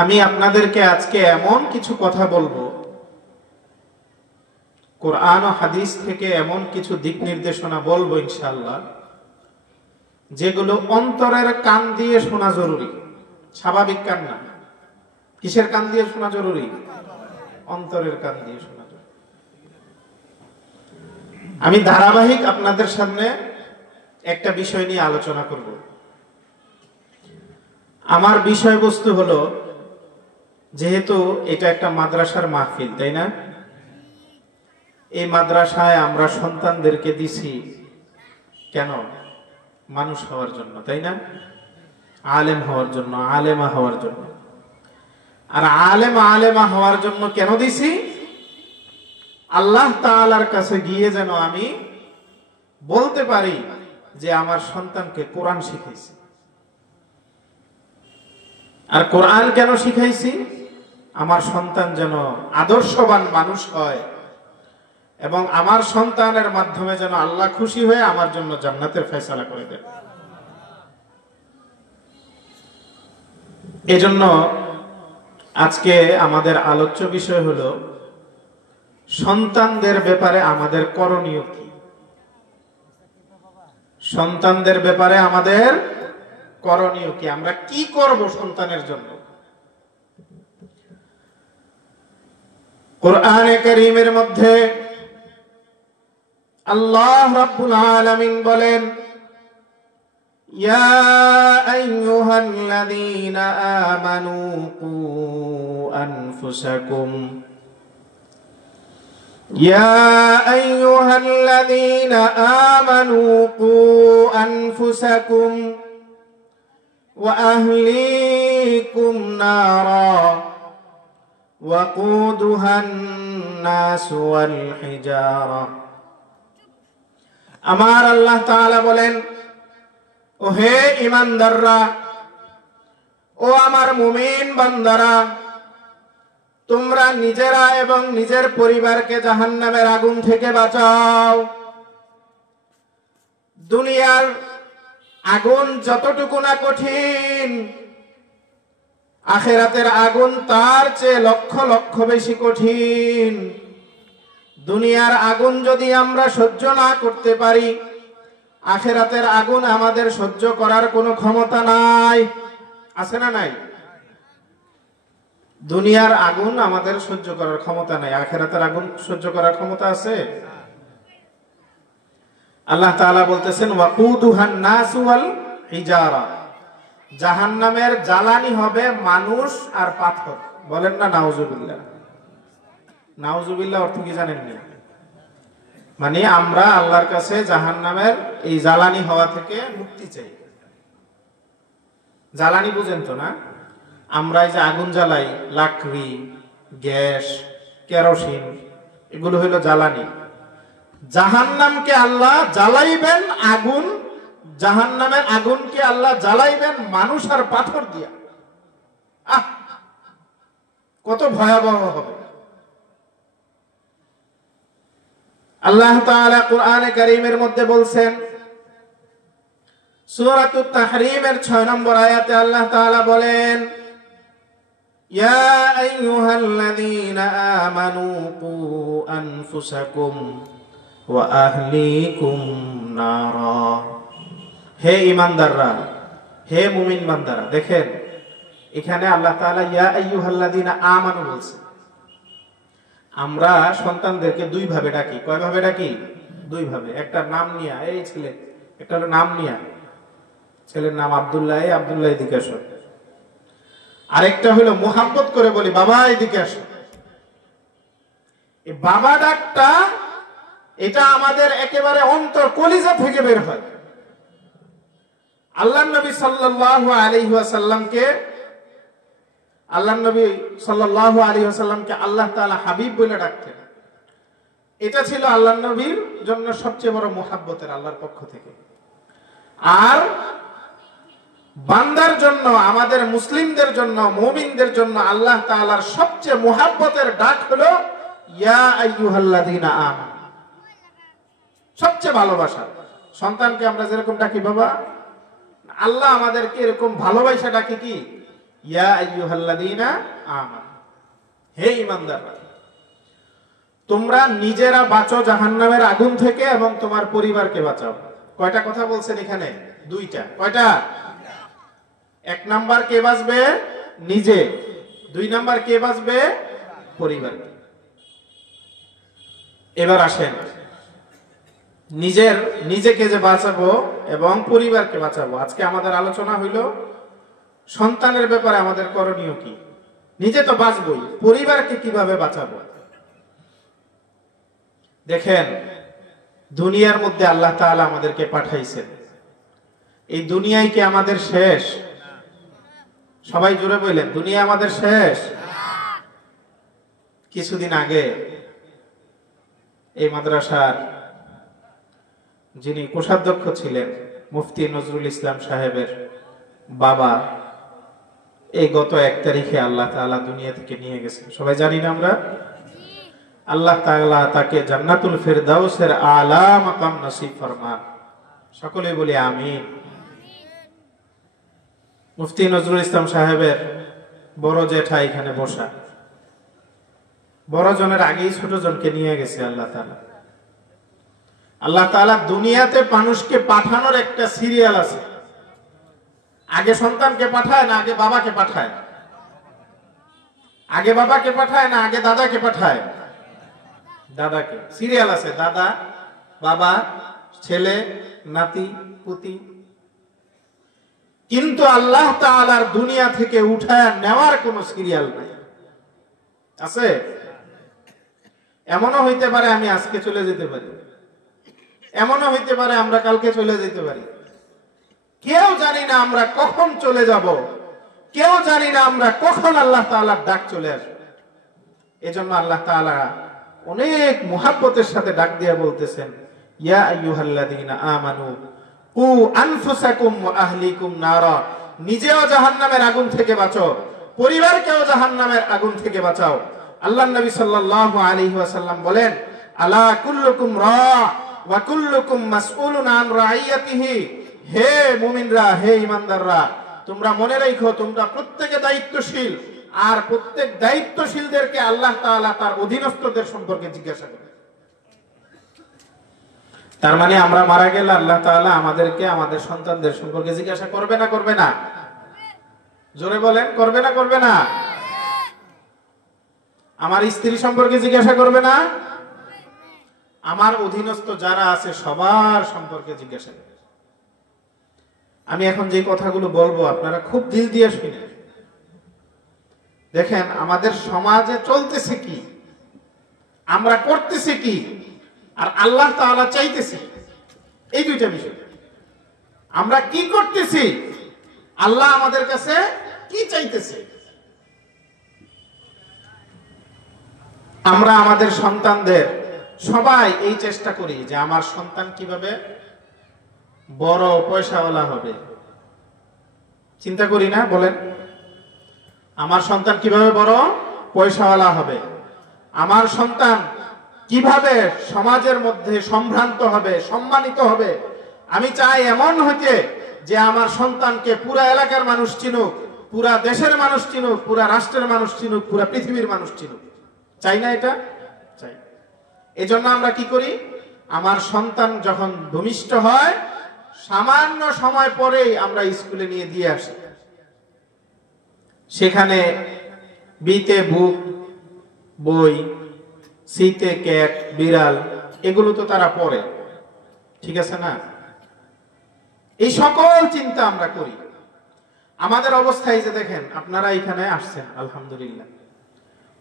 আমি আপনাদেরকে আজকে এমন কিছু কথা বলবো, কোরআন ও হাদিস থেকে এমন কিছু দিক নির্দেশনা বলবো ইনশাআল্লাহ, যেগুলো অন্তরের কান দিয়ে শোনা জরুরি, স্বাভাবিক কান না। কিসের কান দিয়ে শোনা জরুরি? অন্তরের কান দিয়ে শোনা জরুরি। আমি ধারাবাহিক আপনাদের সামনে একটা বিষয় নিয়ে আলোচনা করব। আমার বিষয়বস্তু হলো, যেহেতু এটা একটা মাদ্রাসার মাহফিল, তাই না? এই মাদ্রাসায় আমরা সন্তানদেরকে দিছি কেন? মানুষ হওয়ার জন্য, তাই না? আলেম হওয়ার জন্য, আলেমা হওয়ার জন্য। আর আলেমা হওয়ার জন্য কেন দিছি? আল্লাহ তাআলার কাছে গিয়ে যেন আমি বলতে পারি যে আমার সন্তানকে কোরআন শিখাইছি। আর কোরআন কেন শিখাইছি? আমার সন্তান যেন আদর্শবান মানুষ হয় এবং আমার সন্তানের মাধ্যমে যেন আল্লাহ খুশি হয়ে আমার জন্য জান্নাতের ফয়সালা করে দেন। এজন্য আজকে আমাদের আলোচ্য বিষয় হলো সন্তানদের ব্যাপারে আমাদের করণীয় কি। সন্তানদের ব্যাপারে আমাদের করণীয় কি, আমরা কি করব সন্তানের জন্য। কোরআনে কারীমের মধ্যে আল্লাহ রাব্বুল আলামিন বলেন, ইয়া আইয়ুহাল্লাযীনা আমানু কু আনফুসাকুম ইয়া আইয়ুহাল্লাযীনা আমানু কু আনফুসাকুম ওয়া আহলিকুম নারা ওয়াকুদুহান নাস ওয়াল হিজারা। আমার আল্লাহ তাআলা বলেন, ও হে ঈমানদাররা, ও আমার মুমিন বান্দারা, তোমরা নিজেরা এবং নিজের পরিবারকে জাহান্নামের আগুন থেকে বাঁচাও। দুনিয়ার আগুন যতটুকু না কঠিন, আখিরাতের আগুন তার চেয়ে লক্ষ লক্ষ বেশি কঠিন। দুনিয়ার আগুন যদি আমরা সহ্য না করতে পারি, আখিরাতের আগুন আমাদের সহ্য করার কোনো ক্ষমতা নাই। আছে না নাই? দুনিয়ার আগুন আমাদের সহ্য করার ক্ষমতা নাই, আখিরাতের আগুন সহ্য করার ক্ষমতা আছে? আল্লাহ তাআলা বলতেছেন, ওয়াকুদুহান নাস ওয়াল হিজারা, জাহান্নামের জ্বালানি হবে মানুষ আর পাথর। বলেন না নাউজুবিল্লাহ। নাউজুবিল্লাহ অর্থ কি জানেন না? মানে আমরা আল্লাহর কাছে জাহান্নামের এই জ্বালানি হওয়া থেকে মুক্তি চাই। জ্বালানি বুঝেন তো না? আমরা এই যে আগুন জ্বালাই, লাকড়ি, গ্যাস, কেরোসিন, এগুলো হলো জ্বালানি। জাহান্নামকে আল্লাহ জ্বালাইবেন আগুন, জাহান্নামের আগুনকে আল্লাহ জ্বালাইবেন মানুষ আর পাথর দিয়া। কত ভয়াবহ হবে! আল্লাহ তাআলা কোরআনে কারীমের মধ্যে বলছেন, সূরাতুত তাহরীমের 6 নম্বর আয়াতে আল্লাহ তাআলা বলেন, ইয়া আইয়ুহাল্লাযীনা আমানু কু আনফুসাকুম ওয়া আহলিকুম নারা। হে ঈমানদাররা, হে মুমিন বান্দারা। দেখেন এখানে আল্লাহ তাআলা ইয়া আইয়ুহাল্লাযীনা আমানু বলছেন। আমরা সন্তানদেরকে দুই ভাবে ডাকি। কয় ভাবে ডাকি? দুই ভাবে। একটা নাম নিয়া, এই ছেলে, একটা হলো নাম নিয়া, ছেলের নাম আব্দুল্লাহ, এই আব্দুল্লাহ এদিকে আসো। আরেকটা হলো মোহাব্বত করে বলি, বাবা এদিকে আসো। এই বাবা ডাকটা, এটা আমাদের একেবারে অন্তর কলিজা থেকে বের হয়। আল্লাহর নবী সাল্লাল্লাহু আলাইহি ওয়াসাল্লামকে আল্লাহ তাআলা হাবিব বলে ডাকতেন। এটা ছিল আল্লাহর নবীর জন্য সবচেয়ে বড় মুহাব্বতের, আল্লাহর পক্ষ থেকে। আর বান্দার জন্য, আমাদের মুসলিমদের জন্য, মুমিনদের জন্য আল্লাহ তাআলার সবচেয়ে মুহাব্বতের ডাক হলো ইয়া আইয়ুহাল্লাযীনা আমানু। সবচেয়ে ভালোবাসা। সন্তানকে আমরা যেরকম ডাকি বাবা, আল্লাহ আমাদেরকে এরকম ভালোবাসা ডাকি কি ইয়া আইয়ুহাল্লাযীনা আমানু, হে ঈমানদাররা, তোমরা নিজেরা বাঁচো জাহান্নামের আগুন থেকে এবং তোমার পরিবারকে বাঁচাও। কয়টা কথা বলছেন এখানে? দুইটা। কয়টা? এক নাম্বার কে বাঁচবে? নিজে। দুই নাম্বার কে বাঁচবে? পরিবার। এবার আসেন, নিজেকে যে বাঁচাবো এবং পরিবারকে বাঁচাবো, আজকে আমাদের আলোচনা হইল সন্তানের ব্যাপারে আমাদের করণীয় কি। নিজে তো বাঁচবই, পরিবারকে কিভাবে বাঁচাবো? দেখেন, দুনিয়ার মধ্যে আল্লাহ তাআলা আমাদেরকে পাঠাইছেন। এই দুনিয়ায় কি আমাদের শেষ? সবাই জোরে বললেন, দুনিয়া আমাদের শেষ? কিছুদিন আগে এই মাদ্রাসার যিনি কোষাধ্যক্ষ ছিলেন, মুফতি নজরুল ইসলাম সাহেবের বাবা, এই গত 1 তারিখে আল্লাহ তাআলা দুনিয়া থেকে নিয়ে গেছেন। সবাই জানি না আমরা? আল্লাহ তাআলা তাকে জান্নাতুল ফেরদাউসের আলা মাকাম নসিব ফরমান। সকলে বলি আমিন। মুফতি নজরুল ইসলাম সাহেবের বড় জেঠা এখানে বসা, বড় জনের আগেই ছোট জনকে নিয়ে গেছে আল্লাহ তাআলা। আল্লাহ তাআলা দুনিয়াতে মানুষকে পাঠানোর একটা সিরিয়াল আছে। আগে সন্তানকে পাঠায় না আগে বাবাকে পাঠায়? আগে বাবাকে পাঠায় না আগে দাদাকে পাঠায়? দাদাকে। সিরিয়াল আছে, দাদা, বাবা, ছেলে, নাতি, পুতি। কিন্তু আল্লাহ তাআলার দুনিয়া থেকে উঠায় নেওয়ার কোন সিরিয়াল নাই। আছে? এমনও হইতে পারে আমি আজকে চলে যেতে পারি, এমনও হইতে পারে আমরা কালকে চলে যেতে পারি। কেউ জানি না আমরা কখন চলে যাব, কেউ জানি না আমরা কখন আল্লাহ তাআলার ডাক চলে আসবে। এজন্য আল্লাহ তাআলা অনেক মুহাব্বতের সাথে ডাক দিয়ে বলতেছেন, ইয়া আইয়ুহাল্লাযীনা আমানু কু আনফুসাকুম ওয়া আহলিকুম নারা, নিজেও জাহান্নামের আগুন থেকে বাঁচো, পরিবারকেও জাহান্নামের আগুন থেকে বাঁচাও। আল্লাহর নবী সাল্লাল্লাহু আলাইহি ওয়াসাল্লাম বলেন, আলা কুল্লুকুম রা ওয়া কুল্লুকুম মাসউলুন আন রাইয়াতিহি, হে মুমিনরা, হে ঈমানদাররা, তোমরা মনে রাখো তোমরা প্রত্যেকে দায়িত্বশীল, আর প্রত্যেক দায়িত্বশীলদেরকে আল্লাহ তাআলা তার অধীনস্থদের সম্পর্কে জিজ্ঞাসা করে। তার মানে আমরা মারা গেলে আল্লাহ তাআলা আমাদেরকে আমাদের সন্তানদের সম্পর্কে জিজ্ঞাসা করবে না? করবে না? জোরে বলেন, করবে না? করবে না? আমার স্ত্রী সম্পর্কে জিজ্ঞাসা করবে না? আমার অধীনস্থ যারা আছে সবার সম্পর্কে জিজ্ঞাসা করবে। আমি এখন যে কথাগুলো বলবো আপনারা খুব দিল দিয়ে শুনেন। দেখেন আমাদের সমাজে চলতেছে কি, আমরা করতেছি কি, আর আল্লাহ তাআলা চাইতেছে, এই দুইটা বিষয়। আমরা কি করতেছি, আল্লাহ আমাদের কাছে কি চাইতেছে। আমরা আমাদের সন্তানদের সবাই এই চেষ্টা করি যে আমার সন্তান কিভাবে বড় পয়সাওয়ালা হবে। চিন্তা করি না? বলেন, আমার সন্তান কিভাবে বড় পয়সাওয়ালা হবে, আমার সন্তান কিভাবে সমাজের মধ্যে সম্ভ্রান্ত হবে, সম্মানিত হবে। আমি চাই এমন হইতে যে আমার সন্তানকে পুরা এলাকার মানুষ চিনুক, পুরা দেশের মানুষ চিনুক, পুরা রাষ্ট্রের মানুষ চিনুক, পুরা পৃথিবীর মানুষ চিনুক। চাই না? এটা চাই। এজন্য আমরা কি করি, আমার সন্তান যখন ভূমিষ্ঠ হয় সামান্য সময় পরেই আমরা স্কুলে নিয়ে দিয়ে আসি। সেখানে বিতে বুক, বই, সিতে ক্যাট, বিড়াল, এগুলো তো তারা পড়ে, ঠিক আছে না? এই সকল চিন্তা আমরা করি। আমাদের অবস্থায় যে দেখেন, আপনারা এখানে আসছেন আলহামদুলিল্লাহ,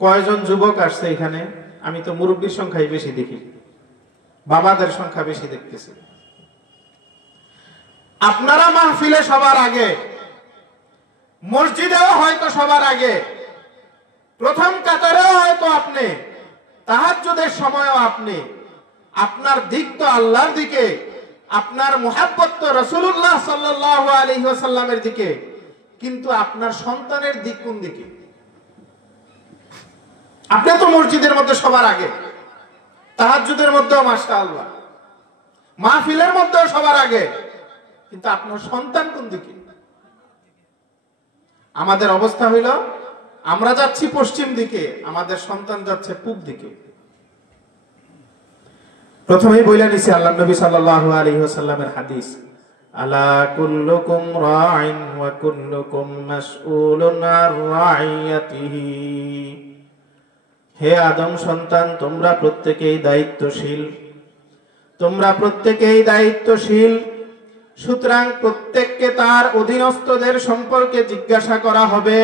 কয়জন যুবক আসছে এখানে? আমি তো মুরব্বীর সংখ্যাই বেশি দেখি, বাবাদের সংখ্যা বেশি দেখতেছি। আপনারা মাহফিলে সবার আগে, মসজিদেও হয়তো সবার আগে, প্রথম কাতারেও হয়তো আপনি, তাহাজ্জুদের সময়ও আপনি। আপনার দিক তো আল্লাহর দিকে, আপনার মুহাব্বত তো রাসূলুল্লাহ সাল্লাল্লাহু আলাইহি ওয়াসাল্লামের দিকে, কিন্তু আপনার সন্তানের দিক কোন দিকে? আপনি তো মসজিদের মধ্যে সবার আগে, তাহাজ্জুদের মধ্যেও মাশাআল্লাহ, মাহফিলের মধ্যেও সবার আগে, কিন্তু আপনার সন্তান কোন দিকে? আমাদের অবস্থা হইল আমরা যাচ্ছি পশ্চিম দিকে, আমাদের সন্তান যাচ্ছে পূব দিকে। প্রথমেই বইলা নিছি আল্লাহ নবী সাল্লাল্লাহু আলাইহি ওয়াসাল্লামের হাদিস, আলা কুল্লুকুম রাইন ওয়া কুল্লুকুম মাসউলুন আর রাইয়াতিহি। হে আদম সন্তান, তোমরা প্রত্যেকেই দায়িত্বশীল, তোমরা প্রত্যেকেই দায়িত্বশীল। সুতরাং প্রত্যেককে তার অধীনস্থদের সম্পর্কে জিজ্ঞাসা করা হবে।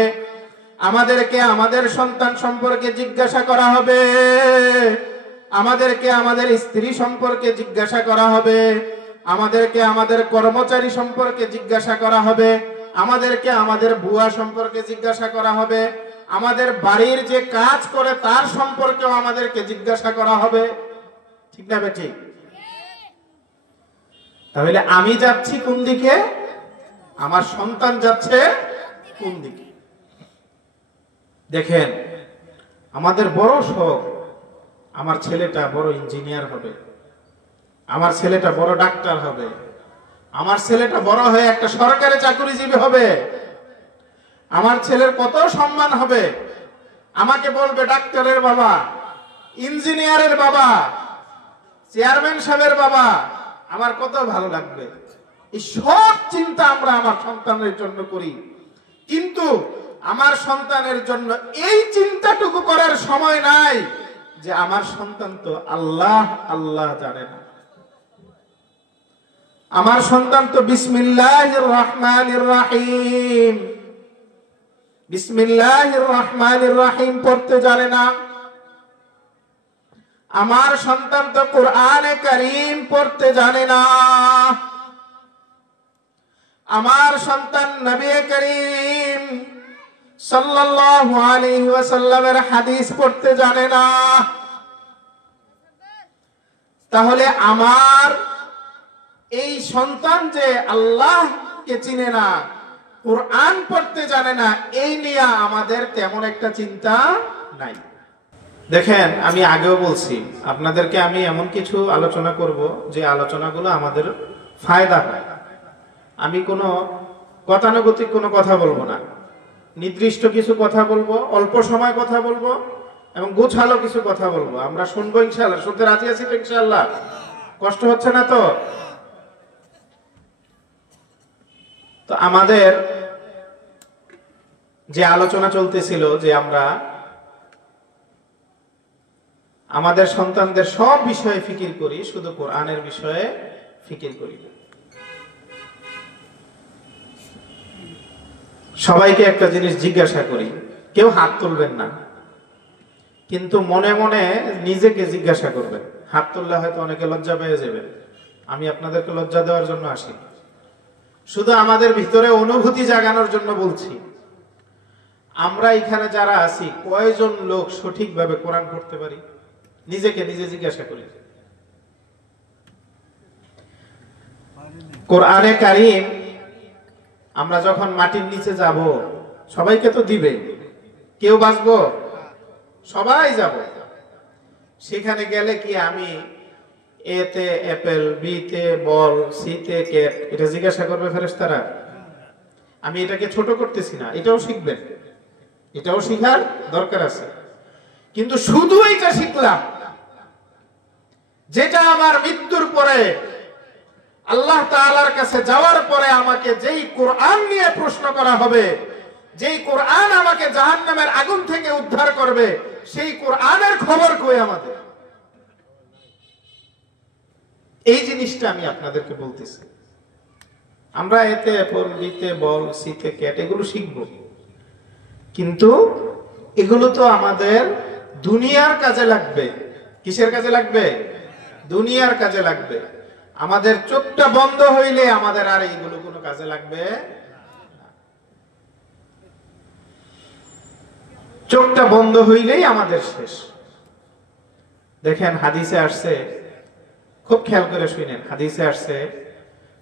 আমাদেরকে আমাদের সন্তান সম্পর্কে জিজ্ঞাসা করা হবে, আমাদেরকে আমাদের স্ত্রী সম্পর্কে জিজ্ঞাসা করা হবে, আমাদেরকে আমাদের কর্মচারী সম্পর্কে জিজ্ঞাসা করা হবে, আমাদেরকে আমাদের বুয়া সম্পর্কে জিজ্ঞাসা করা হবে, আমাদের বাড়ির যে কাজ করে তার সম্পর্কেও আমাদেরকে জিজ্ঞাসা করা হবে। ঠিক না বেটি? তাহলে আমি যাচ্ছি কোন দিকে, আমার সন্তান যাচ্ছে কোন দিকে। দেখেন, আমাদের বড় শখ আমার ছেলেটা বড় ইঞ্জিনিয়ার হবে, আমার ছেলেটা বড় ডাক্তার হবে, আমার ছেলেটা বড় হয়ে একটা সরকারি চাকরিজীবী হবে, আমার ছেলের কত সম্মান হবে, আমাকে বলবে ডাক্তারের বাবা, ইঞ্জিনিয়ারের বাবা, চেয়ারম্যান সাহেবের বাবা, আমার কত ভালো লাগবে। এই সব চিন্তা আমরা আমার সন্তানের জন্য করি, কিন্তু আমার সন্তানের জন্য এই চিন্তাটুকু করার সময় নাই যে আমার সন্তান তো আল্লাহ আল্লাহ জানে না। আমার সন্তান তো বিসমিল্লাহির রহমানির রহিম, বিসমিল্লাহির রহমানির রহিম পড়তে জানে না। আমার সন্তান তো কোরআনে কারীম পড়তে জানে না। আমার সন্তান নবী করিম সাল্লাল্লাহু আলাইহি ওয়াসাল্লামের হাদিস পড়তে জানে না। তাহলে আমার এই সন্তান যে আল্লাহকে চিনে না, কোরআন পড়তে জানে না, এই নিয়ে আমাদের তেমন একটা চিন্তা নাই। দেখেন, আমি আগেও বলছি আপনাদেরকে, আমি এমন কিছু আলোচনা করব যে আলোচনাগুলো আমাদের ফায়দা হয়। আমি কোনো গতানুগতিক কোনো কথা বলবো না, নির্দিষ্ট কিছু কথা বলবো, অল্প সময় কথা বলবো এবং গোছালো কিছু কথা বলবো। আমরা শুনবো ইনশাআল্লাহ। শুনতে রাজি আছি তো ইনশাআল্লাহ? কষ্ট হচ্ছে না তো? তো আমাদের যে আলোচনা চলতেছিল যে আমরা আমাদের সন্তানদের সব বিষয়ে ফিকির করি, শুধু কোরআনের বিষয়ে ফিকির করি না। সবাইকে একটা জিনিস জিজ্ঞাসা করি, কেউ হাত তুলবেন না, কিন্তু মনে মনে নিজেকে জিজ্ঞাসা করবেন। হাত তুললে হয়তো অনেকে লজ্জা পেয়ে যাবেন, আমি আপনাদেরকে লজ্জা দেওয়ার জন্য আসি, শুধু আমাদের ভিতরে অনুভূতি জাগানোর জন্য বলছি। আমরা এখানে যারা আছি কয়জন লোক সঠিকভাবে কোরআন পড়তে পারি? নিজেকে নিজে জিজ্ঞাসা করি। কোরআনে কারীম আমরা যখন মাটির নিচে যাব, সবাইকে তো দিবে, কেউ বাঁচবো? সবাই যাব। সেখানে গেলে কি আমি এতে অ্যাপেল, বিতে বল, সিতে ক্যাট এটা জিজ্ঞাসা করবে ফেরেশতারা? আমি এটাকে ছোট করতেছি না, এটাও শিখবেন, এটাও শিখার দরকার আছে। কিন্তু শুধু এটা শিখলাম যেটা আমার মৃত্যুর পরে আল্লাহ তাআলার কাছে যাওয়ার পরে আমাকে যেই কোরআন নিয়ে প্রশ্ন করা হবে, যেই কোরআন আমাকে জাহান্নামের আগুন থেকে উদ্ধার করবে, সেই কোরআনের খবর কই আমাদের? এই জিনিসটা আমি আপনাদেরকে বলতেছি। আমরা এতে অ্যাপল, বিতে বল, সিতে ক্যাট এগুলো শিখব, কিন্তু এগুলো তো আমাদের দুনিয়ার কাজে লাগবে। কিসের কাজে লাগবে? দুনিয়ার কাজে লাগবে। আমাদের চোখটা বন্ধ হইলে আমাদের আর এইগুলো কোনো কাজে লাগবে। চোখটা বন্ধ হইলেই আমাদের শেষ। দেখেন, হাদিসে আসছে, খুব খেয়াল করে শুনেন, হাদিসে আসছে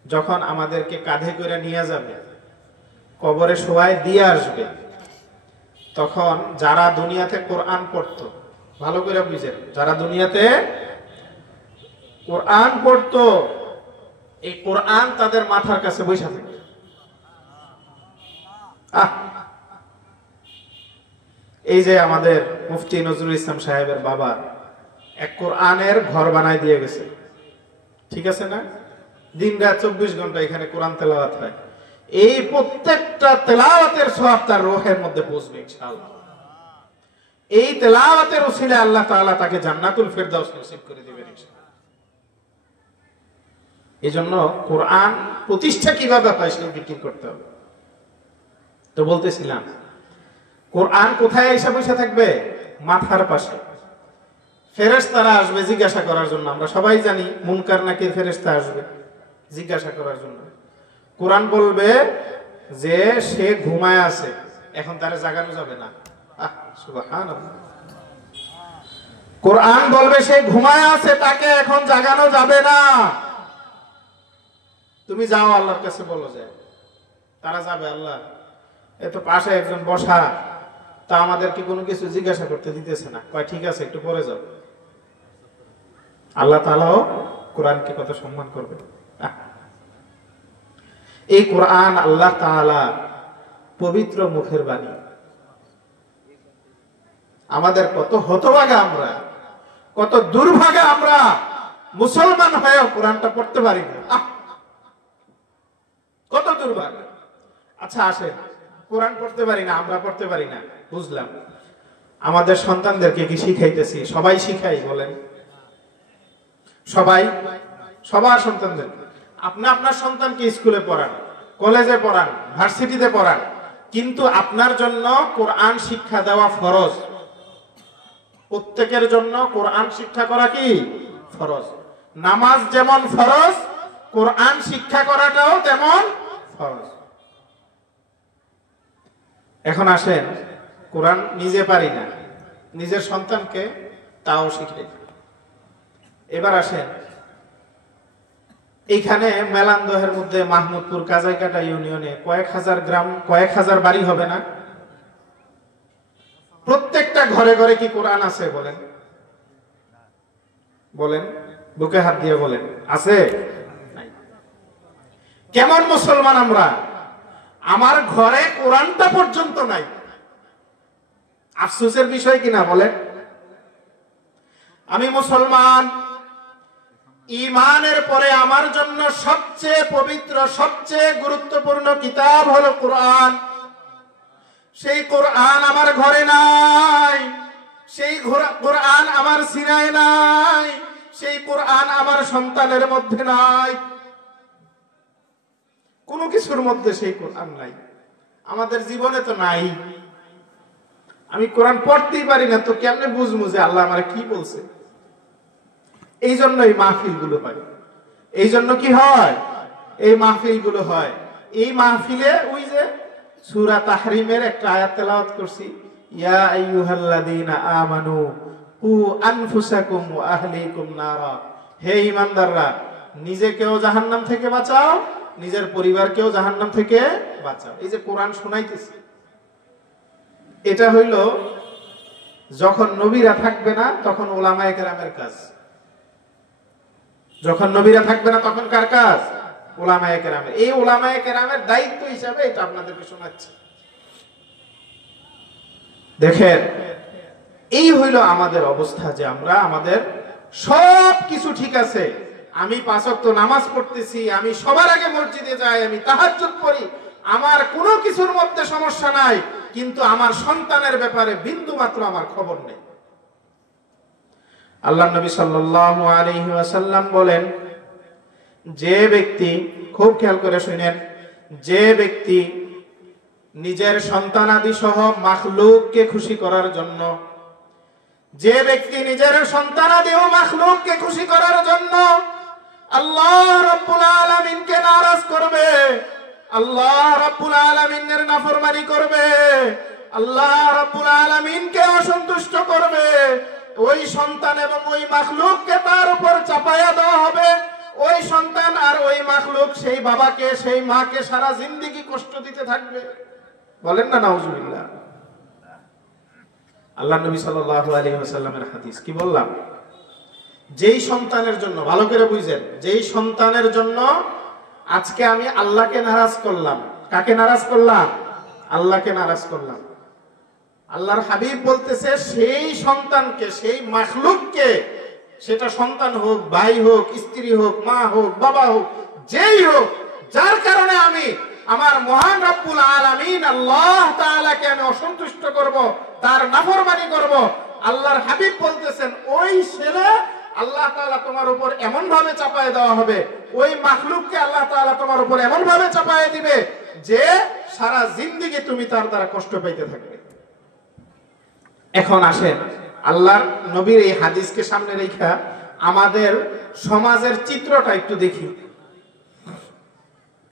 যখন আমাদেরকে কাঁধে করে নিয়ে যাবে, কবরে শোয়ায় দিয়ে আসবে, তখন যারা দুনিয়াতে কোরআন পড়তো, ভালো করে বুঝেন, যারা দুনিয়াতে কোরআন পড়তো, এই কোরআন তাদের মাথার কাছে বসে থাকে। এই যে আমাদের মুফতি নজরুল ইসলাম সাহেবের বাবা এক কোরআনের ঘর বানায় দিয়ে গেছে, ঠিক আছে না? দিন রাত 24 ঘন্টা এখানে কোরআন তেলাওয়াত হয়। এই প্রত্যেকটা তেলাওয়াতের সওয়াব তার রূহের মধ্যে পৌঁছবে ইনশাআল্লাহ। এই তেলাওয়াতের উসিলায় আল্লাহ তাআলা তাকে জান্নাতুল ফেরদাউস নসিব করে দিবেন ইনশাআল্লাহ। এজন্য কোরআন প্রতিষ্ঠা কিভাবে হয় সেটা বিক্রি করতে হবে। তো বলতেছিলাম, কোরআন কোথায় এসে বসে থাকবে? মাথার পাশে। ফেরেশতারা আসবে জিজ্ঞাসা করার জন্য। আমরা সবাই জানি মুনকার নাকির ফেরেশতা আসবে জিজ্ঞাসা করার জন্য। কোরআন বলবে যে সে ঘুমায় আছে, এখন তারে জাগানো যাবে না। সুবহানাল্লাহ। কোরআন বলবে সে ঘুমায় আছে, তাকে এখন জাগানো যাবে না। তুমি যাও আল্লাহর কাছে বলো যে। তারা যাবে, আল্লাহ এত পাশে একজন বসা, তা আমাদের কি কোনো কিছু জিজ্ঞাসা করতে দিতেছে না। কয় ঠিক আছে, একটু পরে যাও। আল্লাহ তাআলাও কোরআনকে কত সম্মান করবে। এই কোরআন আল্লাহ তাআলা পবিত্র মুখের বাণী। আমাদের কত হতভাগা আমরা, কত দুর্ভাগা আমরা, মুসলমান হয়েও কোরআনটা পড়তে পারি না। কত দুর্ভাগা। আচ্ছা আসেন, কোরআন পড়তে পারি না, আমরা পড়তে পারি না, বুঝলাম। আমাদের সন্তানদেরকে কি শিখাইতেছি? সবাই শিখাই বলেন? সবাই, সবার সন্তানদের। আপনি আপনার সন্তানকে স্কুলে পড়ান, কলেজে পড়ান, ভার্সিটিতে পড়ান, কিন্তু আপনার জন্য কোরআন শিক্ষা দেওয়া ফরজ। প্রত্যেকের জন্য কোরআন শিক্ষা করা কি ফরজ। নামাজ যেমন ফরজ, কোরআন শিক্ষা করাটাও তেমন ফরজ। এখন আসেন, কোরআন নিজে পারি না, নিজের সন্তানকে তাও শিখে। এবার আসেন, এইখানে মেলান্দহের মধ্যে মাহমুদপুর কাজাইকাটা ইউনিয়নে কয়েক হাজার গ্রাম, কয়েক হাজার বাড়ি হবে না? প্রত্যেকটা ঘরে ঘরে কি কোরআন আছে বলেন? বলেন, বুকে হাত দিয়ে বলেন, আছে? কেমন মুসলমান আমরা? আমার ঘরে কোরআনটা পর্যন্ত নাই। আফসোসের বিষয় কিনা বলেন? আমি মুসলমান, ঈমানের পরে আমার জন্য সবচেয়ে পবিত্র, সবচেয়ে গুরুত্বপূর্ণ কিতাব হলো কোরআন। সেই কোরআন আমার ঘরে নাই, সেই কোরআন আমার সিনায় নাই, সেই কোরআন আমার সন্তানের মধ্যে নাই, কোনো কিছুর মধ্যে সেই কোরআন নাই। আমাদের জীবনে তো নাই। আমি কোরআন পড়তেই পারি না, তো কেমনে বুঝবো যে আল্লাহ আমার কি বলছে? এই জন্য এই মাহফিল গুলো হয়। এই জন্য কি হয়? এই মাহফিল গুলো হয়। এই মাহফিলে ওই যে সূরা তাহরিমের একটা আয়াত তেলাওয়াত করছি, ইয়া আইয়ুহাল্লাযীনা আমানু কু আনফুসাকুম ওয়া আহলিকুম নারা। হে ঈমানদাররা, নিজেকেও জাহান্নাম থেকে বাঁচাও, নিজের পরিবারকেও জাহান্নাম থেকে বাঁচাও। এই যে কোরআন শোনাইতেছি, এটা হইল যখন নবীরা থাকবে না তখন উলামায়ে কেরামের কাজ। যখন নবীরা থাকবে না তখন কার কাজ? উলামায়ে কেরামের। এই উলামায়ে কেরামের দায়িত্ব হিসাবে এটা আপনাদেরকে শোনাচ্ছি। দেখেন, এই হইল আমাদের অবস্থা যে আমরা, আমাদের সব কিছু ঠিক আছে, আমি 5 ওয়াক্ত নামাজ পড়তেছি, আমি সবার আগে মসজিদে যাই, আমি তাহাজ্জুদ পড়ি, আমার কোনো কিছুর মধ্যে সমস্যা নাই, কিন্তু আমার সন্তানের ব্যাপারে বিন্দু মাত্র আমার খবর নেই। আল্লাহ নবী সাল্লাল্লাহু আলাইহি ওয়াসাল্লাম বলেন, যে ব্যক্তি, খুব খেয়াল করে শুনেন, যে ব্যক্তি নিজের সন্তানাদি সহ মাখলুককে খুশি করার জন্য, যে ব্যক্তি নিজের সন্তানাদি ও মাখলুককে খুশি করার জন্য আল্লাহ রাব্বুল আলামিনকে নারাজ করবে, আল্লাহ রাব্বুল আলামিনের নাফরমানি করবে, আল্লাহ রাব্বুল আলামিনকে অসন্তুষ্ট করবে, ওই সন্তান এবং ওই মাখলুককে তার উপর চাপায়া দেওয়া হবে। ওই সন্তান আর ওই মাখলুক সেই বাবাকে, সেই মাকে সারা জিন্দেগি কষ্ট দিতে থাকবে। বলেন না নাউজুবিল্লাহ। আল্লাহ নবী সাল্লাল্লাহু আলাইহি ওয়াসাল্লামের হাদিস, কি বললাম? যেই সন্তানের জন্য, ভালো করে বুঝেন, যেই সন্তানের জন্য আজকে আমি আল্লাহকে নারাজ করলাম, কাকে নারাজ করলাম? আল্লাহকে নারাজ করলাম। আল্লাহর হাবিব বলতেছে সেই সন্তানকে, সেই মাখলুককে, সেটা সন্তান হোক, ভাই হোক, স্ত্রী হোক, মা হোক, বাবা হোক, যেই হোক, যার কারণে আমি আমার মহান রব্বুল আলামিন আল্লাহ তাআলাকে আমি অসন্তুষ্ট করব, তার নাফরমানি করব, আল্লাহর হাবিব বলতেছেন ওই ছেলে আল্লাহ তাআলা তোমার উপর এমন ভাবে চাপায় দেওয়া হবে, ওই মাখলুককে আল্লাহ তাআলা তোমার উপর এমন ভাবে চাপায় দিবে যে সারা জিন্দেগি তুমি তার দ্বারা কষ্ট পাইতে থাকবে। এখন আসেন আল্লাহর নবীর এই হাদিসকে সামনে রেখে আমাদের সমাজের চিত্রটা একটু দেখি।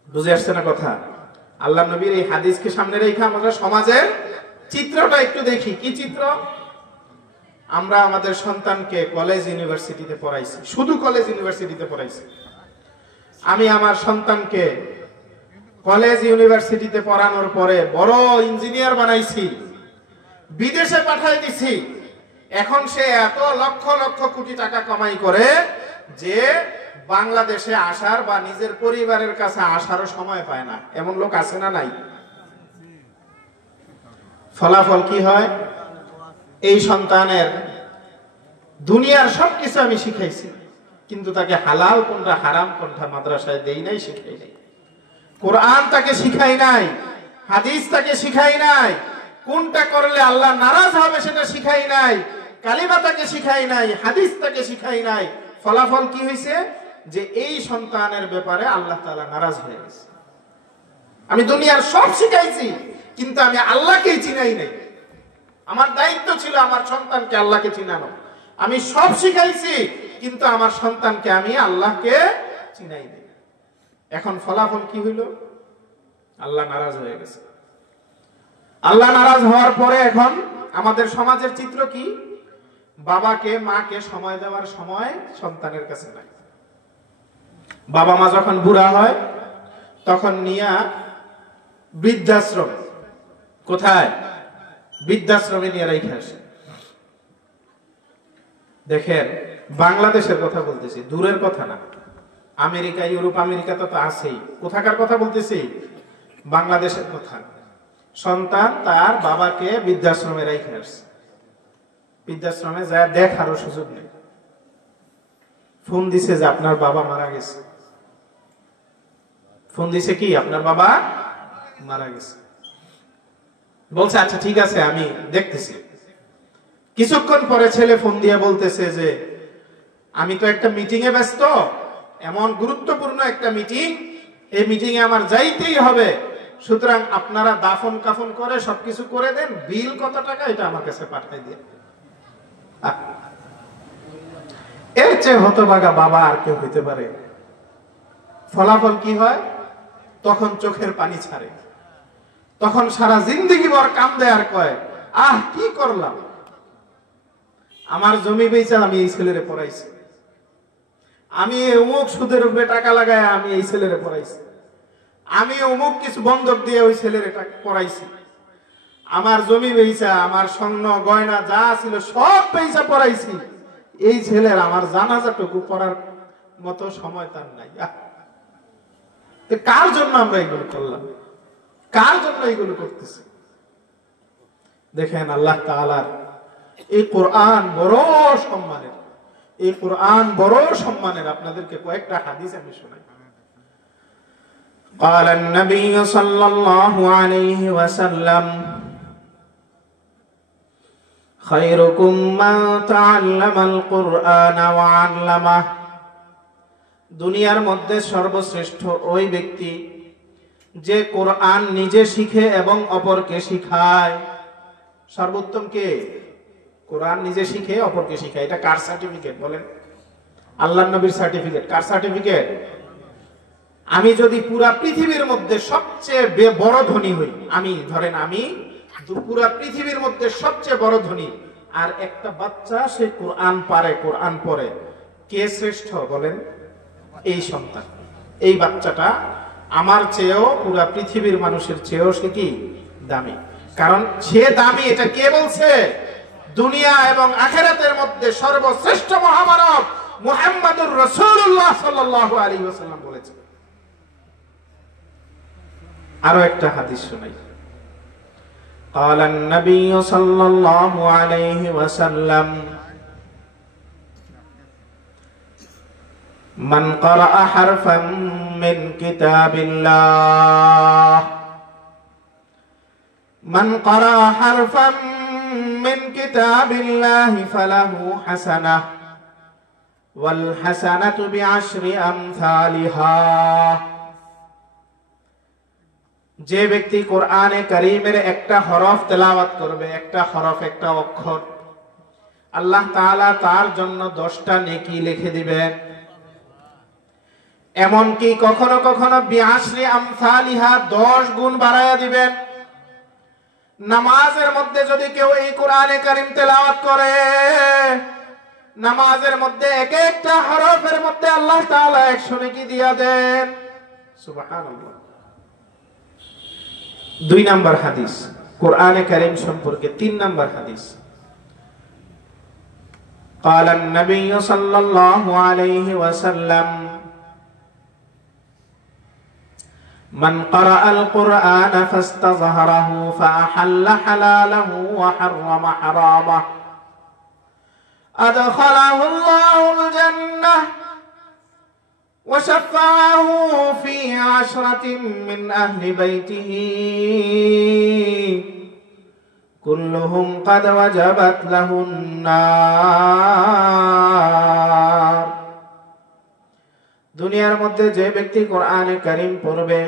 বুঝে আসছে না কথা? আল্লাহর নবীর এই হাদিসকে সামনে রেখে আমরা সমাজের চিত্রটা একটু দেখি। কি চিত্র? আমরা আমাদের সন্তানকে কলেজ ইউনিভার্সিটিতে পড়াইছি, শুধু কলেজ ইউনিভার্সিটিতে পড়াইছি। আমি আমার সন্তানকে কলেজ ইউনিভার্সিটিতে পড়ানোর পরে বড় ইঞ্জিনিয়ার বানাইছি, বিদেশে পাঠাই দিছি। এখন সে এত লক্ষ লক্ষ কোটি টাকা কামাই করে যে বাংলাদেশে আসার বা নিজের পরিবারের কাছে আসারও সময় পায় না। এমন লোক আছে না নাই? ফলাফল কি হয়? এই সন্তানের দুনিয়ার সবকিছু আমি শিখাইছি, কিন্তু তাকে হালাল কোনটা হারাম কোনটা মাদ্রাসায় দেই নাই, শিখাই নাই। কোরআন তাকে শিখাই নাই, হাদিস তাকে শিখাই নাই, কোনটা করলে আল্লাহ নারাজ হবে সেটা শিখাই নাই, কালিমা তাকে শিখাই নাই, হাদিস তাকে শিখাই নাই। ফলাফল কি হয়েছে? যে এই সন্তানের ব্যাপারে আল্লাহ তাআলা নারাজ হয়ে গেছে। আমি দুনিয়ার সব শিখাইছি, কিন্তু আমি আল্লাহকেই চিনাই নাই। আমার দায়িত্ব ছিল আমার সন্তানকে আল্লাহকে চিনানো। আমি সব শিখাইছি, কিন্তু আমার সন্তানকে আমি আল্লাহকে চিনাই নাই। এখন ফলাফল কি হইল? আল্লাহ নারাজ হয়ে গেছে। আল্লাহ নারাজ হওয়ার পরে এখন আমাদের সমাজের চিত্র কি? বাবাকে মাকে সময় দেওয়ার সময় সন্তানের কাছে নাই। বাবা মা যখন বুড়া হয় তখন নিয়া বৃদ্ধাশ্রম, কোথায়? বৃদ্ধাশ্রমে নিয়ে রেখে আসে। দেখেন, বাংলাদেশের কথা বলতেছি, দূরের কথা না। আমেরিকা, ইউরোপ, আমেরিকা তো আছেই। কোথাকার কথা বলতেছি? বাংলাদেশের কথা। সন্তান তার বাবাকে বৃদ্ধাশ্রমে রেখে আসছে, বৃদ্ধাশ্রমে যায় দেখারও সুযোগ নেই। ফোন দিছে যে আপনার বাবা মারা গেছে। ফোন দিছে কি? আপনার বাবা মারা গেছে। বলছে আচ্ছা ঠিক আছে আমি দেখতেছি। কিছুক্ষণ পরে ছেলে ফোন দিয়ে বলতেছে যে আমি তো একটা মিটিং এ ব্যস্ত, এমন গুরুত্বপূর্ণ একটা মিটিং, এই মিটিং এ আমার যাইতেই হবে, সুতরাং আপনারা দাফন কাফন করে সবকিছু করে দেন, বিল কত টাকা এটা আমার কাছে পাঠাই দিয়ে। এর চেয়ে হতভাগা বাবা আর কেউ হইতে পারে? ফলাফল কি হয়? তখন চোখের পানি ছাড়ে, তখন সারা জিন্দেগি ভর কান্দে আর কয় আহ কি করলাম, আমার জমি বেচা আমি এই ছেলেরে পড়াইছি, আমি অমুক সুদের উপরে টাকা লাগায় আমি এই ছেলেরে পড়াইছি, আমি অমুক কিছু বন্ধক দিয়ে ওই ছেলেরে পড়াইছি, আমার জমি বেচা, আমার স্বর্ণ গয়না যা ছিল সব বেচা পড়াইছি, এই ছেলের আমার জানাজাটুকু পড়ার মতো সময় তার নাই। কার জন্য আমরা এগুলো করলাম? কার জন্য এগুলো করতেছি? দেখেন, আল্লাহ তাআলার এই কোরআন বড় সম্মানের, এই কোরআন বড় সম্মানের। আপনাদেরকে কয়েকটা হাদিস আমি শোনাই। قال النبي صلى الله عليه وسلم خيركم من تعلم القرآن وعلمه। দুনিয়ার মধ্যে সর্বশ্রেষ্ঠ ওই ব্যক্তি যে কোরআন নিজে শিখে এবং অপরকে শিখায়। সর্বোত্তম কে? কোরআন নিজে শিখে অপরকে শিখায়। এটা কার সার্টিফিকেট বলেন? আল্লাহর নবীর সার্টিফিকেট। কার সার্টিফিকেট? আমি যদি পুরা পৃথিবীর মধ্যে সবচেয়ে বড় ধনী হই, আমি ধরেন আমি পুরা পৃথিবীর মধ্যে সবচেয়ে বড় ধনী, আর একটা বাচ্চা সে কোরআন পারে, কোরআন পড়ে, কে শ্রেষ্ঠ বলেন? এই সন্তান, এই বাচ্চাটা আমার চেয়েও পুরা পৃথিবীর মানুষের চেয়েও সে কি দামি। কারণ সে দামি, এটা কে বলছে? দুনিয়া এবং আখিরাতের মধ্যে সর্বশ্রেষ্ঠ মহামানব মুহাম্মদুর রাসূলুল্লাহ সাল্লাল্লাহু আলাইহি ওয়াসাল্লাম বলেছে। আরো একটা হাদিস শোনাই। قال النبي صلى الله عليه وسلم من قرأ حرفا من كتاب الله من قرأ حرفا من كتاب الله فله حسنة والحسنة بعشر أمثالها যে ব্যক্তি কোরআনে কারীমের একটা হরফ তেলাওয়াত করবে, একটা হরফ, একটা অক্ষর, আল্লাহ তাআলা তার জন্য 10টা নেকি লিখে দিবেন। এমনকি কখনো কখনো বিআশরি আমসালিহা 10 গুণ বাড়ায়া দিবেন। নামাজের মধ্যে যদি কেউ এই কোরআনে কারীম তেলাওয়াত করে, নামাজের মধ্যে এক একটা হরফের মধ্যে আল্লাহ তাআলা 100 নেকি দিয়া দেন। সুবহানাল্লাহ। 2 নাম্বার হাদিস কোরআনে কারীম সম্পর্কে। 3 নাম্বার হাদিস قال النبي صلى الله عليه وسلم من قرأ القرآن فاستظهره فأحل حلاله وحرم حرامه أدخله الله الجنة وشفعه في 10 من أهل بيته كلهم قد وجبت له النار। দুনিয়ার মধ্যে যে ব্যক্তি কোরআনে কারীম পড়বে,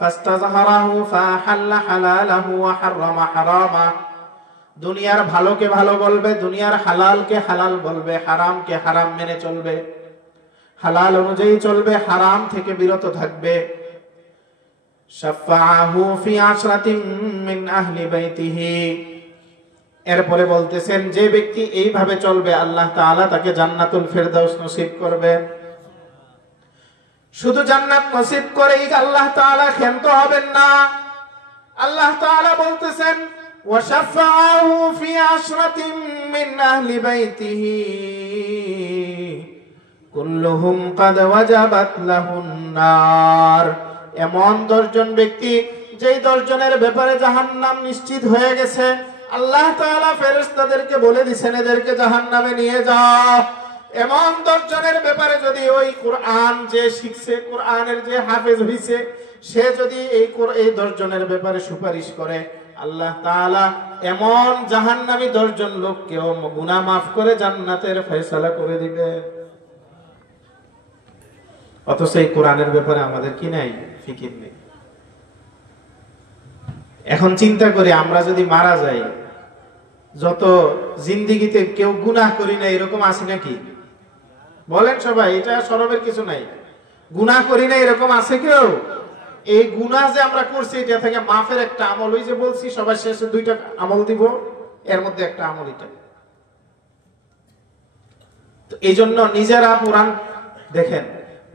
ফাস্তাযহারাহু ফাহাল্লা হালালাহু ওয়া হাররামা হারামা, দুনিয়ার ভালোকে ভালো বলবে, দুনিয়ার হালালকে হালাল বলবে, হারামকে হারাম মেনে চলবে, হালাল অনুযায়ী চলবে, হারাম থেকে বিরত থাকবে। শাফাআহু ফি 10 মিন আহলি বাইতিহি, এরপরে বলতেছেন যে ব্যক্তি এইভাবে চলবে আল্লাহ তাআলা তাকে জান্নাতুল ফেরদাউস নসিব করবেন। শুধু জান্নাত নসিব করেই আল্লাহ তাআলা ক্ষান্ত হবেন না, আল্লাহ তাআলা বলতেছেন ওয়া শাফাআহু ফি 10 মিন আহলি বাইতিহি কুল্লুহুম কাদ ওয়াজাবাত লাহুন নার। এমন 10 জন ব্যক্তি যেই 10 জনের ব্যাপারে জাহান্নাম নিশ্চিত হয়ে গেছে, আল্লাহ তাআলা ফেরেশতাদেরকে বলে দিয়েছেন এদেরকে জাহান্নামে নিয়ে যাও। এমন 10 জনের ব্যাপারে যদি ওই কোরআন যে শিখছে, কোরআনের যে হাফেজ হইছে, সে যদি এই 10 জনের ব্যাপারে সুপারিশ করে, আল্লাহ তাআলা এমন জাহান্নামী 10 জন লোককেও গুনাহ মাফ করে জান্নাতের ফয়সালা করে দিবে। অথচ এই কোরআনের ব্যাপারে আমাদের কি নাই? ফিকির নেই। এখন চিন্তা করি, আমরা যদি মারা যাই, যত জিন্দেগিতে কেউ গুনাহ করি না এরকম আছে নাকি? বলেন সবাই, এটা সরবের কিছু নাই। গুনাহ করি না এরকম আছে কেউ? এই গুনাহ যে আমরা করছি এটা থেকে মাফের একটা আমল, ওই যে বলছি সবার শেষে 2টা আমল দিব, এর মধ্যে একটা আমল এটা। তো এই জন্য নিজেরা কোরআন দেখেন,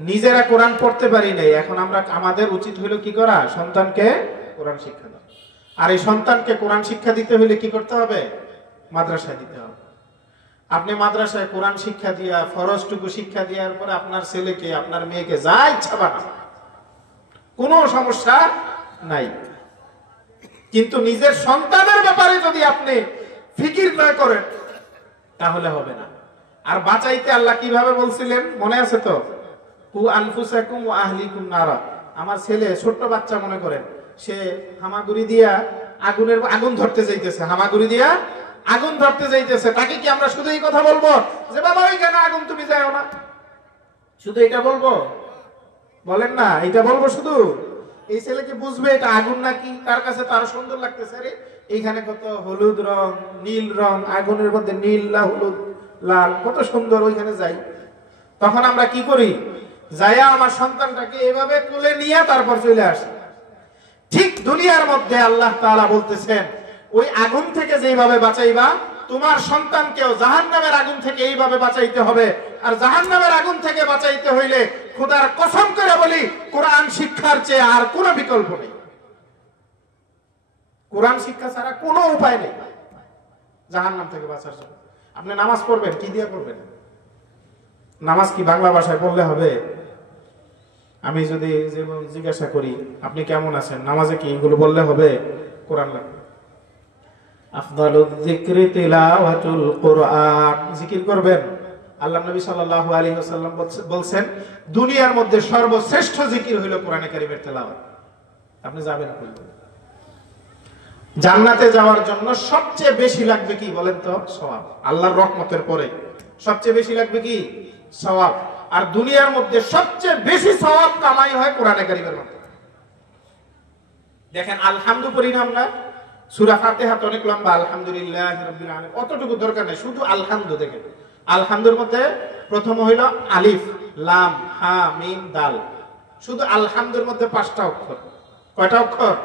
নিজেরা কোরআন পড়তে পারি নাই, এখন আমরা আমাদের উচিত হইল কি করা? সন্তানকে কোরআন শিক্ষা দাও। আর এই সন্তানকে কোরআন শিক্ষা দিতে হইলে কি করতে হবে? মাদ্রাসায় দিতে হবে। আপনি মাদ্রাসায় কোরআন শিক্ষা দিয়া, ফরজটুকু শিক্ষা দেওয়ার পরে আপনার ছেলেকে, আপনার মেয়েকে যা ইচ্ছা বানান, কোনো সমস্যা নাই। কিন্তু নিজের সন্তানের ব্যাপারে যদি আপনি ফিকির না করেন তাহলে হবে না। আর বাঁচাইতে আল্লাহ কিভাবে বলছিলেন মনে আছে তো? কু আনফুসাকুম ওয়া আহলিকুম নারা। আমার ছেলে ছোট্ট বাচ্চা মনে করেন, সে হামাগুড়ি দিয়া আগুন ধরতে যাইতেছে, হামাগুড়ি দিয়া আগুন ধরতে যাইতেছে, তাকে কি আমরা শুধু এই কথা বলবো যে বাবা ওইখানে আগুন, তুমি যাও না? শুধু এটা বলবো? বলেন না, এটা বলবো শুধু? এই ছেলে কি বুঝবে এটা আগুন নাকি? তার কাছে তার সুন্দর লাগতেছে, আরে এইখানে কত হলুদ রং, নীল রং, আগুনের মধ্যে নীল হলুদ লাল, কত সুন্দর, ওইখানে যাই। তখন আমরা কি করি? যাইয়া আমার সন্তানটাকে এভাবে তুলে নিয়ে তারপর চলে আসি। ঠিক দুনিয়ার মধ্যে আল্লাহ তাআলা বলতেছেন ওই আগুন থেকে যেভাবে বাঁচাইবা, তোমার সন্তানকেও জাহান্নামের আগুন থেকে এইভাবে বাঁচাইতে হবে। আর জাহান্নামের আগুন থেকে বাঁচাইতে হইলে খোদার কসম করে বলি, কোরআন শিক্ষার চেয়ে আর কোনো বিকল্প নেই। কোরআন শিক্ষা ছাড়া কোনো উপায় নেই জাহান্নাম থেকে বাঁচার জন্য। আপনি নামাজ পড়বেন, কি দিয়ে পড়বেন? নামাজ কি বাংলা ভাষায় পড়লে হবে? আমি যদি জিজ্ঞাসা করি আপনি কেমন আছেন, নামাজে কি এগুলো বললে হবে? কোরআন লাগবে। আফদালুয যিকরি তিলাওয়াতুল কুরআন, জিকির করবেন। আল্লাহ নবী সাল্লাল্লাহু আলাইহি ওয়াসাল্লাম বলছেন দুনিয়ার মধ্যে সর্বশ্রেষ্ঠ জিকির হলো কোরআনে কারীমের তেলাওয়াত। আপনি যাবেন করবেন। জান্নাতে যাওয়ার জন্য সবচেয়ে বেশি লাগবে কি বলেন তো? সওয়াব। আল্লাহর রহমতের পরে সবচেয়ে বেশি লাগবে কি? সওয়াব। আর দুনিয়ার মধ্যে সবচেয়ে বেশি সওয়াব কামাই হয় কোরআনে কারীমের মধ্যে। দেখেন আলহামদু পড়ি না আমরা, সূরা ফাতিহা তো অনেক লম্বা, আলহামদুলিল্লাহি রাব্বিল আলামিন, অতটুকু দরকার নেই, শুধু আলহামদু। দেখেন আলহামদুর মধ্যে প্রথম হইল আলিফ, লাম, হা, মিম, দাল। শুধু আলহামদুর মধ্যে 5টা অক্ষর। কয়টা অক্ষর?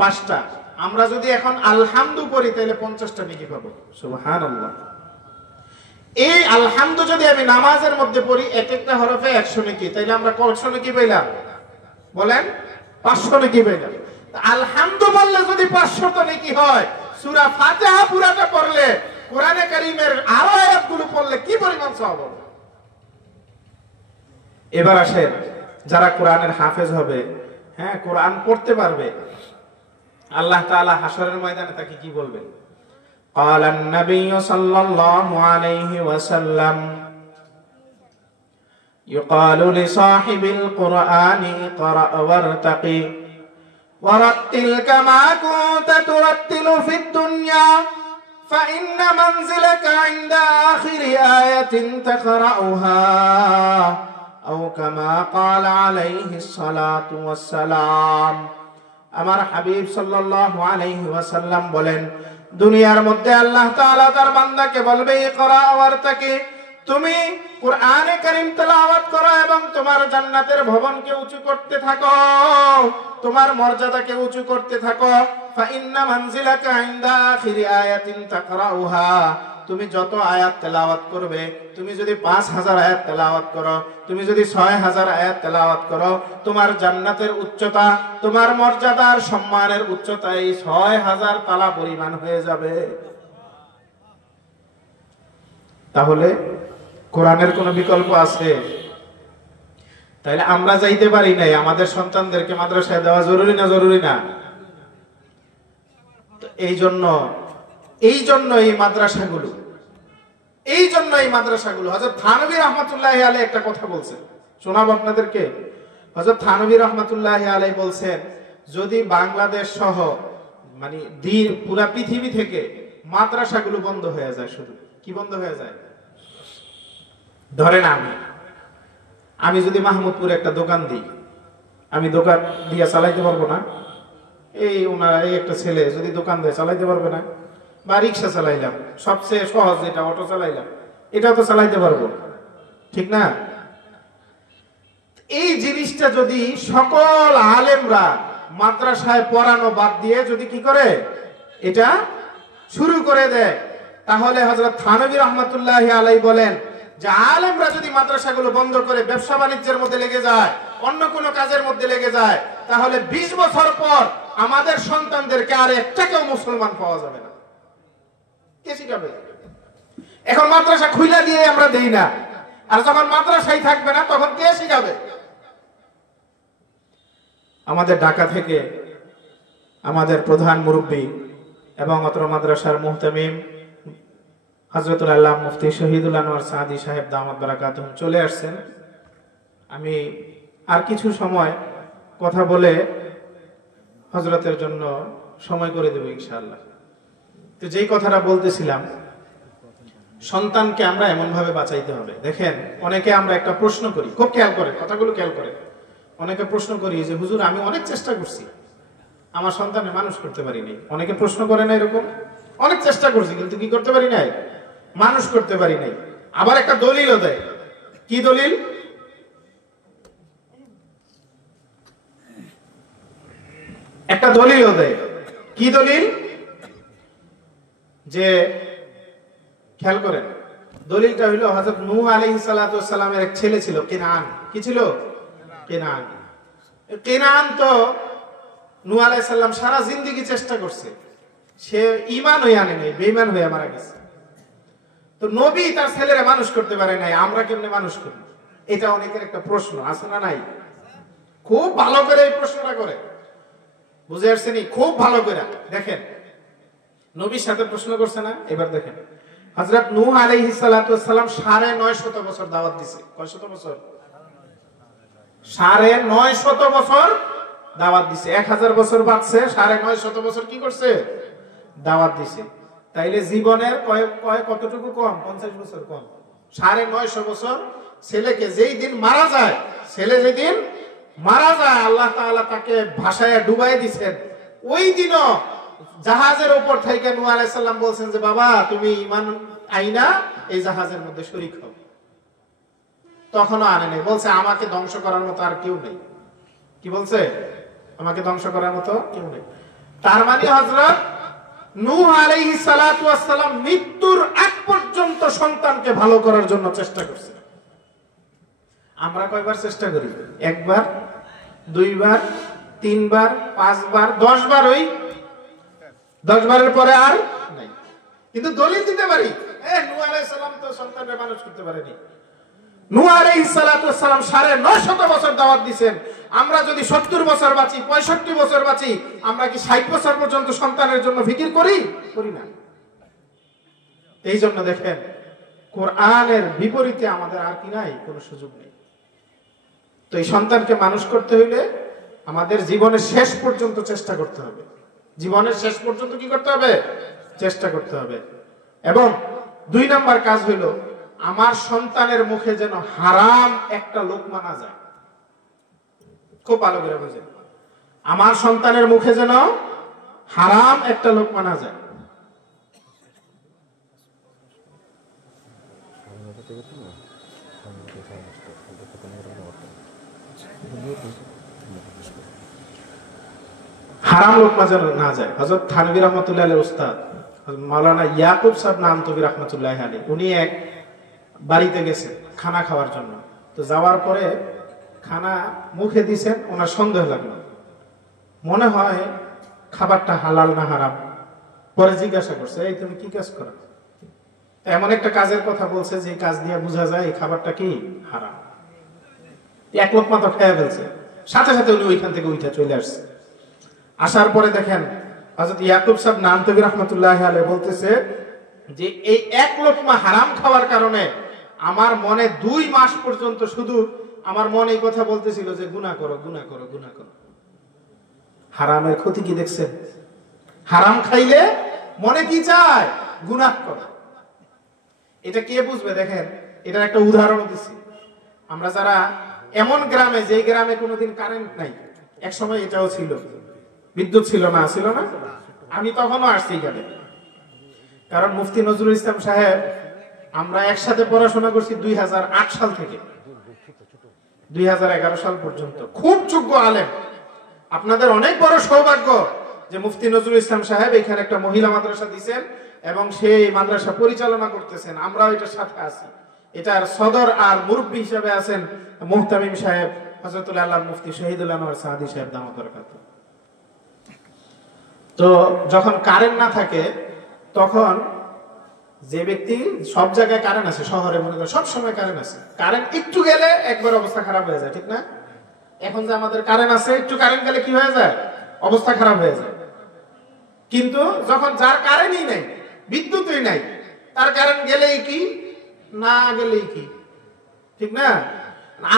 5টা। আমরা যদি এখন আলহামদু পড়ি তাহলে 50টা নেকি পাবো। সুবহানাল্লাহ। এই আলহামদু যদি আমি নামাজের মধ্যে পড়ি এক একটা হরফে 100 নেকি, তাইলে আমরা কয়শো নেকি পাইলাম বলেন? 500 নেকি পাইলাম। আলহামদু বললে যদি 500 নেকি হয়, সূরা ফাতিহা পুরাটা পড়লে, কোরআনে কারীমের আরো আয়াতগুলো পড়লে কি পরিমাণ সওয়াব হবে। এবার আসেন যারা কোরআনের হাফেজ হবে, হ্যাঁ কোরআন পড়তে পারবে, আল্লাহ তাআলা হাশরের ময়দানে তাকে কি বলবেন? ক্বালান নাবিয়্যু সাল্লাল্লাহু আলাইহি ওয়াসাল্লাম ইউকালু লিসাহিবিল কুরআনি ইকরা ওয়ারতাকি ওয়ারাত্তিল কামা কুনতা তুরাত্তিলু ফিদ দুনিয়া ফাইন্না মানজিলাকা ইনদা আখিরি আয়াতিন তাকরাউহা আও কামা ক্বালা আলাইহিস সালাতু ওয়াস সালাম। আমার হাবিব সাল্লাল্লাহু আলাইহি ওয়াসাল্লাম বলেন, দুনিয়ার মধ্যে আল্লাহ তাআলা তার বান্দাকে বলবে ইকরা ওয়ারতাকি, তুমি কোরআনে কারীম তেলাওয়াত করো এবং তোমার জান্নাতের ভবনকে উঁচু করতে থাকো, তোমার মর্যাদাকে উঁচু করতে থাকো। ফাইন্না মানজিলাকা ইনদা আখিরি আয়াতিন তাকরাউহা, তুমি যত আয়াত তেলাওয়াত করবে, তুমি যদি 5000 আয়াত তেলাওয়াত করো, তুমি যদি 6000 আয়াত তেলাওয়াত করো, তোমার জান্নাতের উচ্চতা, তোমার মর্যাদার সম্মানের উচ্চতা এই 6000 তালা পরিমাণ হয়ে যাবে। তাহলে কোরআনের কোন বিকল্প আছে? তাইলে আমরা যাইতে পারি নাই, আমাদের সন্তানদেরকে মাদ্রাসায় দেওয়া জরুরি না? জরুরি না? এই জন্য এই মাদ্রাসাগুলো হযরত থানভী রাহমাতুল্লাহি আলাইহি একটা কথা বলছেন, শোনাবো আপনাদেরকে। হযরত থানভী রাহমাতুল্লাহি আলাইহি বলছেন, যদি বাংলাদেশ সহ মানে পুরা পৃথিবী থেকে মাদ্রাসাগুলো বন্ধ হয়ে যায়, শুধু কি বন্ধ হয়ে যায়? ধরেন আমি যদি মাহমুদপুরে একটা দোকান দিই, আমি দোকান দিয়ে চালাইতে পারবো না? এই একটা ছেলে যদি দোকান দেয় চালাইতে পারবে না? বা রিক্সা চালাইলাম, সবচেয়ে সহজ যেটা অটো চালাইলাম, এটাও তো চালাইতে পারবো, ঠিক না? এই জিনিসটা যদি সকল আলেমরা মাদ্রাসায় পড়ানো বাদ দিয়ে যদি কি করে এটা শুরু করে দেয়, তাহলে হযরত থানভী রাহমাতুল্লাহি আলাইহি বলেন যে আলেমরা যদি মাদ্রাসাগুলো বন্ধ করে ব্যবসা বাণিজ্যের মধ্যে লেগে যায়, অন্য কোনো কাজের মধ্যে লেগে যায়, তাহলে 20 বছর পর আমাদের সন্তানদেরকে আর একটাকেও মুসলমান পাওয়া যাবে না। কে শিখাবে? এখন মাদ্রাসা খুইলা দিয়ে আমরা দেই না, আর যখন মাদ্রাসাই থাকবে না তখন কে শিখাবে? আমাদের ঢাকা থেকে আমাদের প্রধান মুরব্বী এবং অত্র মাদ্রাসার মুহতামিম হযরতুল আল্লামা মুফতি শহীদুল আনোয়ার সাদি সাহেব দামাত বারাকাতুহুম চলে আসছেন। আমি আর কিছু সময় কথা বলে হযরতের জন্য সময় করে দেব ইনশাআল্লাহ। তো যেই কথাটা বলতেছিলাম, সন্তানকে আমরা এমন ভাবে বাঁচাইতে হবে। দেখেন অনেকে আমরা একটা প্রশ্ন করি, খুব খেয়াল করে কথাগুলো খেয়াল করে, অনেকে প্রশ্ন করি যে হুজুর আমি অনেক চেষ্টা করছি আমার সন্তানের মানুষ করতে পারি নাই। অনেকে প্রশ্ন করে না এরকম, অনেক চেষ্টা করছি কিন্তু কি করতে পারি নাই? মানুষ করতে পারি নাই। আবার একটা দলিলও দেয়। কি দলিল? একটা দলিলও দেয়। কি দলিল? যে খেয়াল করেন, দলিলটা হইল হযরত নূহ আলাইহিস সালাতু ওয়াস সালামের এক ছেলে ছিল কেনান। কি ছিল? কেনান। কেনান তো নূহ আলাইহিস সালাম সারা জিন্দেগি চেষ্টা করছে, সে ঈমান হয়ে আনে নাই, বেঈমান হয়ে মারা গেছে। তো নবী তার ছেলেরা মানুষ করতে পারে নাই, আমরা কেমনে মানুষ করি? এটা অনেকের একটা প্রশ্ন আছে না নাই? খুব ভালো করে এই প্রশ্নটা করে। বুঝে আসছেনি? খুব ভালো করে দেখেন, নবীর সাথে প্রশ্ন করছে না? এবার দেখেন, হযরত নূহ আলাইহিস সালাতু ওয়াস সালাম 950 বছর দাওয়াত দিছে। কয় শত বছর? 950 বছর দাওয়াত দিছে। 1000 বছর বাঁচছে, 950 বছর কি করছে? দাওয়াত দিছে। তাইলে জীবনের কতটুকু কম? 50 বছর কম। 950 বছর ছেলেকে যেই দিন মারা যায়, ছেলে যেদিন মারা যায় আল্লাহ তাআলা তাকে ভাসায় ডুবাই দিবেন। ওই দিনও জাহাজের উপর থেকে নূহ আলাইহিস সালাম বলছেন যে বাবা তুমি ঈমান আইনা এই জাহাজের মধ্যে শরীক হও। তখনও আনে নাই, বলছে আমাকে ধ্বংস করার মতো আর কেউ নেই। কি বলছে? আমাকে ধ্বংস করার মতো কেউ নেই। তার মানে হযরত নূহ আলাইহিস সালাতু ওয়াস সালাম মৃত্যুর আগ পর্যন্ত সন্তানকে ভালো করার জন্য চেষ্টা করছে। আমরা কয়বার চেষ্টা করি? একবার, দুইবার, তিনবার, পাঁচবার, 10 বার। ওই 10 বারের পরে আর নাই। কিন্তু দলিল দিতে পারি, নূহ আলাইহিস সালাম তো সন্তানকে মানুষ করতে পারেনি। নূহ আলাইহিস সালাতু ওয়াস সালাম 950 বছর দাওয়াত দিবেন। আমরা যদি 70 বছর বাঁচি, 65 বছর বাঁচি, আমরা কি 60 বছর পর্যন্ত সন্তানের জন্য ফিকির করি? করি না। এই জন্য দেখেন, কোরআনের বিপরীতে আমাদের আর কি নাই? কোনো সুযোগ নেই। তো এই সন্তানকে মানুষ করতে হইলে আমাদের জীবনের শেষ পর্যন্ত চেষ্টা করতে হবে। জীবনের শেষ পর্যন্ত কি করতে হবে? চেষ্টা করতে হবে। এবং 2 নাম্বার কাজ হইল, আমার সন্তানের মুখে যেন হারাম একটা লোকমা না যায়। খুব ভালো করে বুঝেন, আমার সন্তানের মুখে যেন হারাম একটা লোকমা না যায়। হারাম লোকমা যেন না যায়। হযরত থানভী রাহমাতুল্লাহ আলাইহির উস্তাদ মাওলানা ইয়াকুব সাহেব নানতবী রাহমাতুল্লাহ আলাইহি, উনি এক বাড়িতে গেছেন খানা খাওয়ার জন্য। তো যাওয়ার পরে খানা মুখে দিয়েছেন, ওনার সন্দেহ লাগলো, মনে হয় খাবারটা হালাল না হারাম। পরে জিজ্ঞাসা করছে, এই তুমি কি কাজ করো? এমন একটা কাজের কথা বলছে যে কাজ দিয়ে বোঝা যায় এই খাবারটা কি হারাম। এক লোকমা তো খেয়ে ফেলছে, সাথে সাথে উনি ওইখান থেকে উঠে চলে আসছে। আসার পরে দেখেন হযরত ইয়াকুব সাহেব নানতবী রাহমাতুল্লাহ আলাইহি বলতেছে যে এই এক লোকমা হারাম খাওয়ার কারণে আমার মনে 2 মাস পর্যন্ত শুধু আমার মনে এই কথা বলতেছিল যে গুনাহ করো, গুনাহ করো, গুনাহ করো। হারামের ক্ষতি কি দেখছেন? হারাম খাইলে মনে কি চায়? গুনাহ করো। এটা কে বুঝবে? দেখেন, এটার একটা উদাহরণ দিচ্ছি। আমরা যারা এমন গ্রামে, যে গ্রামে কোনোদিন কারেন্ট নাই, এক সময় এটাও ছিল, বিদ্যুৎ ছিল না, ছিল না, আমি তখনও আসছি এখানে। কারণ মুফতি নজরুল ইসলাম সাহেব, আমরা একসাথে পড়াশোনা করছি 2008 সাল থেকে 2011 সাল পর্যন্ত। খুব যোগ্য আলেম। আপনাদের অনেক বড় সৌভাগ্য যে মুফতি নজরুল ইসলাম সাহেব এখানে একটা মহিলা মাদ্রাসা দিয়েছেন এবং সেই মাদ্রাসা পরিচালনা করতেছেন। আমরাও এটার সাথে আছি। এটার সদর আর মুরব্বী হিসেবে আছেন মুহতামিম সাহেব, হযরতুল আল্লাহ মুফতি শহীদুল আনোয়ার সাদি সাহেব দামাত বরকাতুহু। তো যখন কারেন্ট না থাকে, তখন যে ব্যক্তি, সব জায়গায় কারেন্ট আছে, শহরে মনে করেন সব সময় কারেন্ট আছে, কারেন্ট একটু গেলে একবার অবস্থা খারাপ হয়ে যায়, ঠিক না? এখন যে আমাদের কারেন্ট আছে, একটু কারেন্ট গেলে কি হয়ে যায়? অবস্থা খারাপ হয়ে যায়। কিন্তু যখন যার কারেন্টই নাই, বিদ্যুৎই নাই, তার কারেন্ট গেলেই কি, না গেলেই কি, ঠিক না?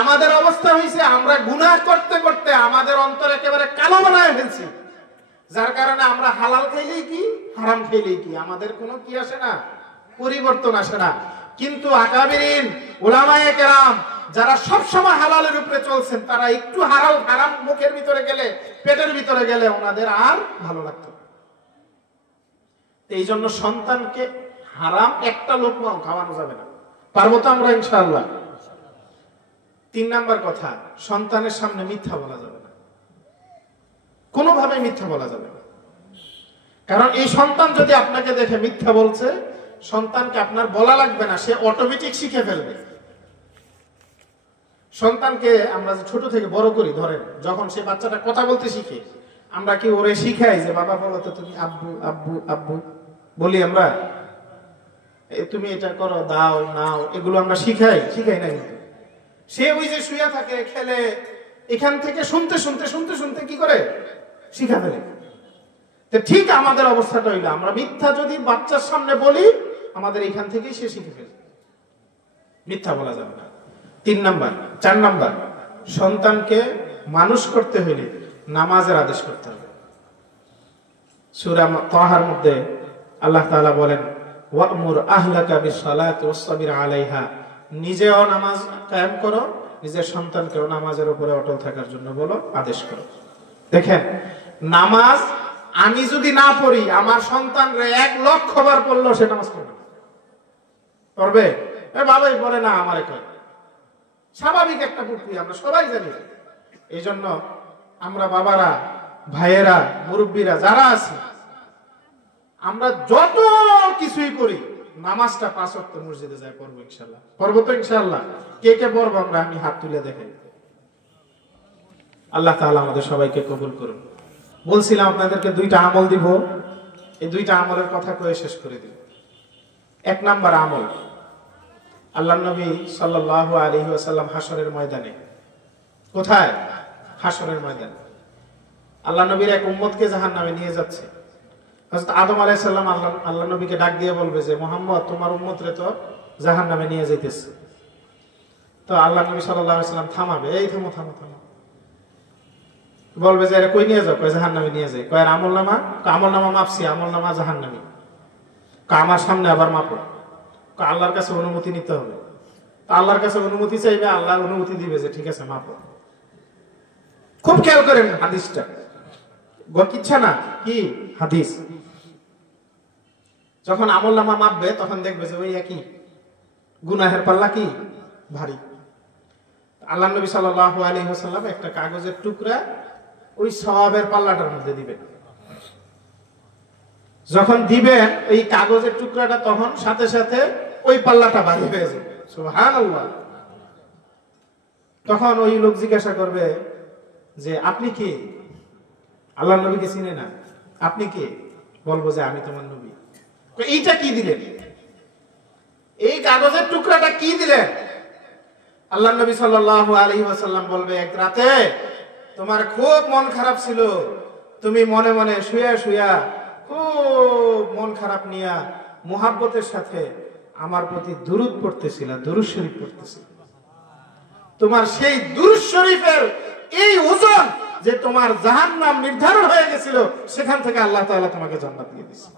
আমাদের অবস্থা হয়েছে, আমরা গুনাহ করতে করতে আমাদের অন্তর একেবারে কালো বানায় ফেলছি, যার কারণে আমরা হালাল খাইলেই কি, হারাম খাইলেই কি, আমাদের কোনো কি আসে না, পরিবর্তন আসে না। কিন্তু আকাবিরিন উলামায়ে কেরাম যারা সব সময় হালালের উপরে চলছেন, তারা একটু হারাম মুখের ভিতরে গেলে, পেটের ভিতরে গেলে ওনাদের আর ভালো লাগতো। এই জন্য সন্তানকে হারাম একটা লোকমাও খাওয়ানো যাবে না। পারবো তো আমরা ইনশাআল্লাহ? 3 নাম্বার কথা, সন্তানের সামনে মিথ্যা বলা যাবে না, কোনোভাবে মিথ্যা বলা যাবে না। কারণ এই সন্তান যদি আপনাকে দেখে মিথ্যা বলছে, সন্তানকে আপনার বলা লাগবে না, সে অটোমেটিক শিখে ফেলবে। সন্তানকে আমরা ছোট থেকে বড় করি, ধরেন যখন সে বাচ্চাটা কথা বলতে শিখে, আমরা কি ওরে শিখাই যে বাবা বলো তো তুমি আব্বু আব্বু আব্বু বলি আমরা, তুমি এটা করো, দাও নাও, এগুলো আমরা শিখাই না। কিন্তু সে ওই যে শুয়ে থাকে, খেলে, এখান থেকে শুনতে শুনতে কি করে, শিখা ফেলে। ঠিক আমাদের অবস্থাটা হইলো, আমরা মিথ্যা যদি বাচ্চার সামনে বলি, আমাদের এইখান থেকেই সে শিখে ফেলে। মিথ্যা বলা যাবে না। 3 নাম্বার। 4 নাম্বার, সন্তানকে মানুষ করতে হইলে নামাজের আদেশ করতে হবে। সূরা তাহার মধ্যে আল্লাহ তাআলা বলেন, ওয়া'মুর আহলাকা বিস-সালাতি ওয়াসতাবির আলাইহা, নিজেও নামাজ কায়েম করো, নিজের সন্তানকেও নামাজের উপরে অটল থাকার জন্য বলো, আদেশ করো। দেখেন, নামাজ আমি যদি না পড়ি, আমার সন্তানরে 1 লক্ষ বার পড়লো, সে নামাজ পড়বে না। পড়বে? বাবাই বলে না, আমারে কয়। স্বাভাবিক একটা প্রক্রিয়া, আমরা সবাই জানি। এই জন্য আমরা বাবারা, ভাইয়েরা, মুরব্বীরা যারা আছি, আমরা যত কিছুই করি, নামাজটা 5 ওয়াক্ত মসজিদে যাই পড়বো ইনশাআল্লাহ। পড়বো তো ইনশাআল্লাহ? কে কে পড়বো আমরা? আমি হাত তুলে দেখাই। আল্লাহ তাআলা আমাদের সবাইকে কবুল করুন। বলছিলাম আপনাদেরকে 2টা আমল দিব, এই 2টা আমলের কথা কয়ে শেষ করে দিব। 1 নাম্বার আমল, আল্লাহর নবী সাল্লাল্লাহু আলাইহি ওয়াসাল্লাম হাসরের ময়দানে, কোথায়? হাসরের ময়দানে আল্লাহ নবীর এক উম্মতকে জাহান্নামে নিয়ে যাচ্ছে। হযরত আদম আলাইহিস সালাম আল্লাহ নবীকে ডাক দিয়ে বলবে যে, মুহাম্মদ, তোমার উম্মতরে তো জাহান্নামে নিয়ে যাইতেছে। তো আল্লাহ নবী সাল্লাল্লাহু আলাইহি ওয়াসাল্লাম থামাবে, এই থামো থামো থামো। বলবে যে, এরা কই নিয়ে যাও? কয় জাহান্নামে নিয়ে যায়। কয় আমলনামা? আমলনামা মাপছি, আমলনামা জাহান্নামী। আমার সামনে আবার মাপো। আল্লাহর কাছে অনুমতি নিতে হবে। আল্লাহর কাছে অনুমতি চাইবে, আল্লাহ অনুমতি দিবে যে ঠিক আছে মাপো। খুব খেয়াল করেন হাদিসটা, কিচ্ছা না, কি হাদিস। যখন আমলনামা মাপবে, তখন দেখবে যে ওই একই গুনাহের পাল্লা কি ভারী। আল্লাহ নবী সাল্লাল্লাহু আলাইহি ওয়াসাল্লাম একটা কাগজের টুকরা ওই সওয়াবের পাল্লাটার মধ্যে দিবেন। যখন দিবেন এই কাগজের টুকরাটা, তখন সাথে সাথে ওই পাল্লাটা ভারী হয়ে যাবে। সুবহানাল্লাহ। তখন ওই লোক জিজ্ঞাসা করবে যে, আপনি কি? আল্লাহ নবীকে চিনে না, আপনি কি? বলবো যে, আমি তোমার নবী। এইটা কি দিলেন? এই কাগজের টুকরাটা কি দিলেন? আল্লাহ নবী সাল্লাল্লাহু আলাইহি ওয়াসাল্লাম বলবে, এক রাতে তোমার খুব মন খারাপ ছিল, তুমি মনে মনে শুয়া শুয়া খুব মন খারাপ নিয়া মুহাব্বতের সাথে আমার প্রতি দুরূদ পড়তেছিল, দুরূদ শরীফ পড়তেছিল। তোমার সেই দুরূদ শরীফের এই ওজন যে তোমার জাহান্নাম নির্ধারণ হয়ে গেছিল, সেখান থেকে আল্লাহ তাআলা তোমাকে জান্নাত দিয়ে দিয়েছে।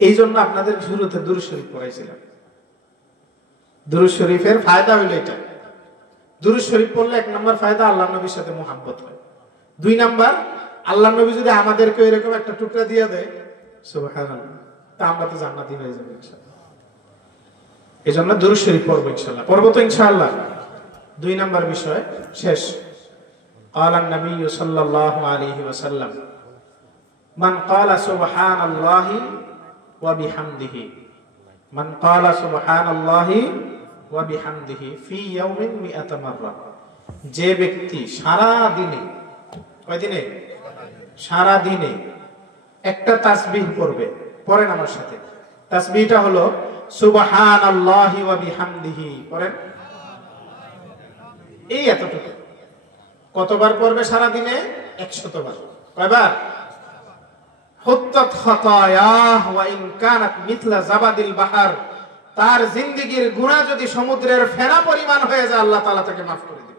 এই জন্য আপনাদের শুরুতে দুরূদ শরীফ পড়াইছিলাম। দুরূদ শরীফের ফায়দা হলো এটা। দুরূদ শরীফ পড়লে 1 নাম্বার ফায়দা, আল্লাহ নবীর সাথে মুহাব্বত হয়। 2 নাম্বার, আল্লাহ নবী যদি আমাদেরকে এরকম একটা টুকরা দিয়ে দেয়, সুবহানাল্লাহ, তা আমরা তো জান্নাতি হয়ে যাব ইনশাআল্লাহ। এজন্য দুরূদ শরীফ পড়বো ইনশাআল্লাহ। পড়বো তো ইনশাআল্লাহ? 2 নাম্বার বিষয় শেষ। ক্বালান নবী সাল্লাল্লাহু আলাইহি ওয়াসাল্লাম, মান ক্বালা সুবহানাল্লাহি ওয়া বিহামদিহি, মান ক্বালা সুবহানাল্লাহি ওয়া বিহামদিহি ফি ইয়াউমিন মিআতা মাররা, যে ব্যক্তি সারা দিনে, কয় দিনে? সারা দিনে একটা তাসবিহ পড়বে। পড়েন আমার সাথে। তাসবিহটা হলো সুবহানাল্লাহি ওয়া বিহামদিহি। পড়েন, এই এতটুকু। কতবার পড়বে সারা দিনে? 100 বার। কয়বার? হুত্তাত খাতায়াহ ওয়া ইন কানাত মিথলা জাবাদিল বাহর, তার জিন্দেগীর গুনাহ যদি সমুদ্রের ফেনা পরিমাণ হয়ে যায়, আল্লাহ তাআলা তাকে মাফ করে দিবেন।